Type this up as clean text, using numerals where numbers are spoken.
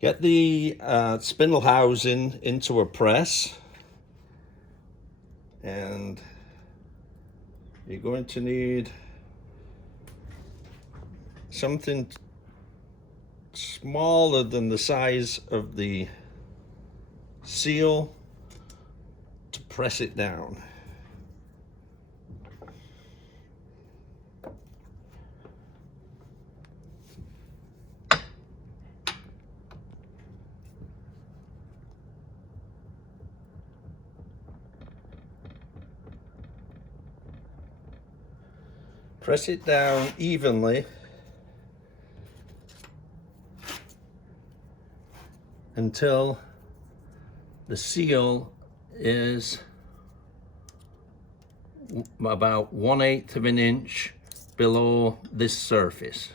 Get the spindle housing into a press, and you're going to need something smaller than the size of the seal to press it down. Press it down evenly until the seal is about 1/8 of an inch below this surface.